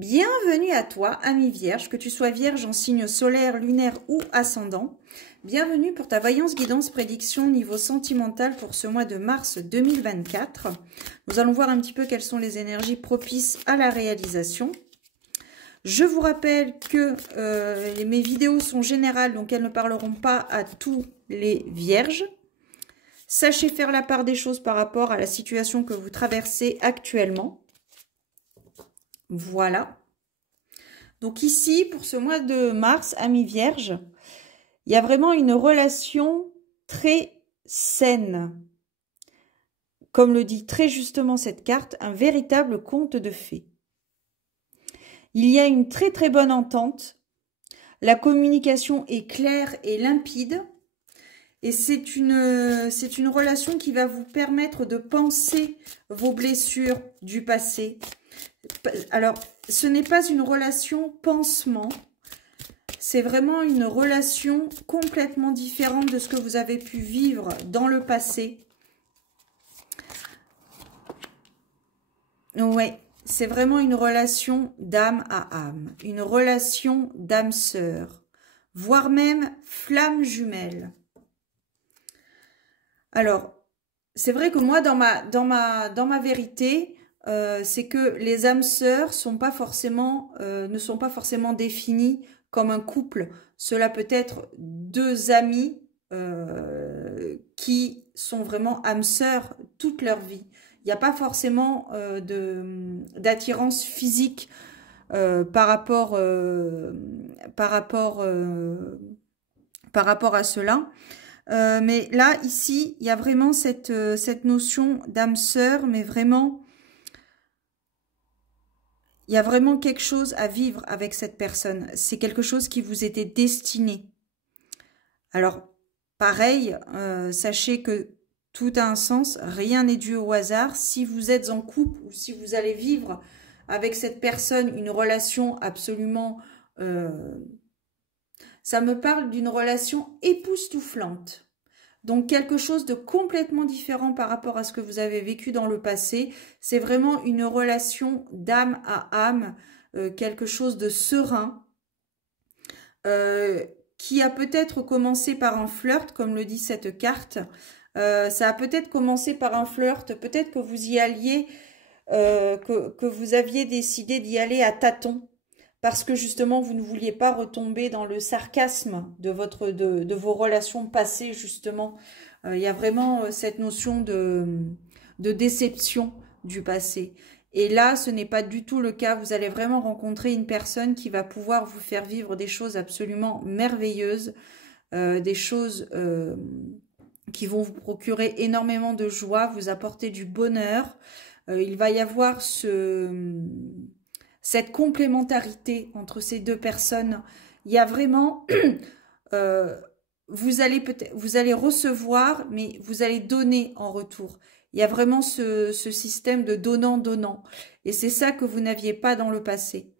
Bienvenue à toi, ami Vierge, que tu sois Vierge en signe solaire, lunaire ou ascendant. Bienvenue pour ta voyance, guidance, prédiction niveau sentimental pour ce mois de mars 2024. Nous allons voir un petit peu quelles sont les énergies propices à la réalisation. Je vous rappelle que mes vidéos sont générales, donc elles ne parleront pas à tous les Vierges. Sachez faire la part des choses par rapport à la situation que vous traversez actuellement. Voilà. Donc ici, pour ce mois de mars, amis vierges, il y a vraiment une relation très saine. Comme le dit très justement cette carte, un véritable conte de fées. Il y a une très très bonne entente. La communication est claire et limpide. Et c'est une relation qui va vous permettre de penser vos blessures du passé. Alors, ce n'est pas une relation pansement, c'est vraiment une relation complètement différente de ce que vous avez pu vivre dans le passé. Ouais, c'est vraiment une relation d'âme à âme, une relation d'âme sœur, voire même flamme jumelle. Alors, c'est vrai que moi, dans ma vérité, c'est que les âmes sœurs ne sont pas forcément définies comme un couple. Cela peut être deux amis qui sont vraiment âmes sœurs toute leur vie. Il n'y a pas forcément d'attirance physique par rapport à cela. Mais là, ici, il y a vraiment cette notion d'âme sœur, mais vraiment, il y a vraiment quelque chose à vivre avec cette personne. C'est quelque chose qui vous était destiné. Alors, pareil, sachez que tout a un sens, rien n'est dû au hasard. Si vous êtes en couple ou si vous allez vivre avec cette personne une relation absolument... ça me parle d'une relation époustouflante. Donc, quelque chose de complètement différent par rapport à ce que vous avez vécu dans le passé. C'est vraiment une relation d'âme à âme, quelque chose de serein, qui a peut-être commencé par un flirt, comme le dit cette carte. Ça a peut-être commencé par un flirt, peut-être que vous y alliez, que vous aviez décidé d'y aller à tâtons. Parce que justement, vous ne vouliez pas retomber dans le sarcasme de vos relations passées, justement. Il y a vraiment cette notion de déception du passé. Et là, ce n'est pas du tout le cas. Vous allez vraiment rencontrer une personne qui va pouvoir vous faire vivre des choses absolument merveilleuses, des choses qui vont vous procurer énormément de joie, vous apporter du bonheur. Il va y avoir cette complémentarité entre ces deux personnes. Il y a vraiment, vous allez recevoir, mais vous allez donner en retour. Il y a vraiment ce système de donnant-donnant. Et c'est ça que vous n'aviez pas dans le passé.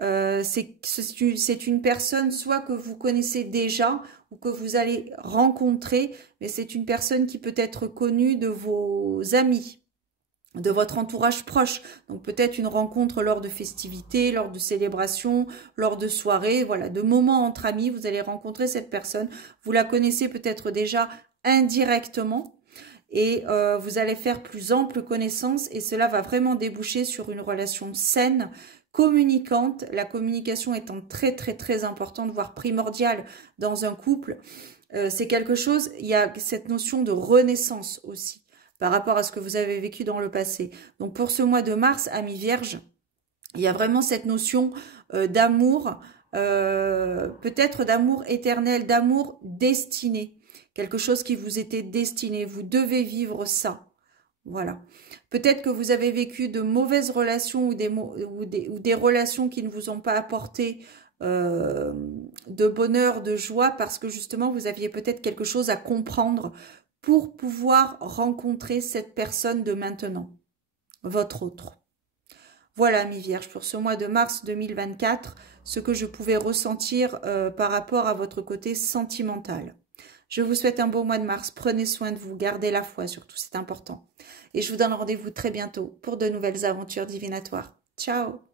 C'est une personne soit que vous connaissez déjà ou que vous allez rencontrer, mais c'est une personne qui peut être connue de vos amis, de votre entourage proche. Donc peut-être une rencontre lors de festivités, lors de célébrations, lors de soirées, voilà, de moments entre amis, vous allez rencontrer cette personne. Vous la connaissez peut-être déjà indirectement et vous allez faire plus ample connaissance et cela va vraiment déboucher sur une relation saine, communicante. La communication étant très très très importante, voire primordiale dans un couple. C'est quelque chose, il y a cette notion de renaissance aussi par rapport à ce que vous avez vécu dans le passé. Donc pour ce mois de mars, amis vierges, il y a vraiment cette notion d'amour, peut-être d'amour éternel, d'amour destiné, quelque chose qui vous était destiné. Vous devez vivre ça. Voilà. Peut-être que vous avez vécu de mauvaises relations ou des relations qui ne vous ont pas apporté de bonheur, de joie, parce que justement vous aviez peut-être quelque chose à comprendre pour pouvoir rencontrer cette personne de maintenant, votre autre. Voilà, mes vierges, pour ce mois de mars 2024, ce que je pouvais ressentir par rapport à votre côté sentimental. Je vous souhaite un beau mois de mars. Prenez soin de vous, gardez la foi, surtout, c'est important. Et je vous donne rendez-vous très bientôt pour de nouvelles aventures divinatoires. Ciao!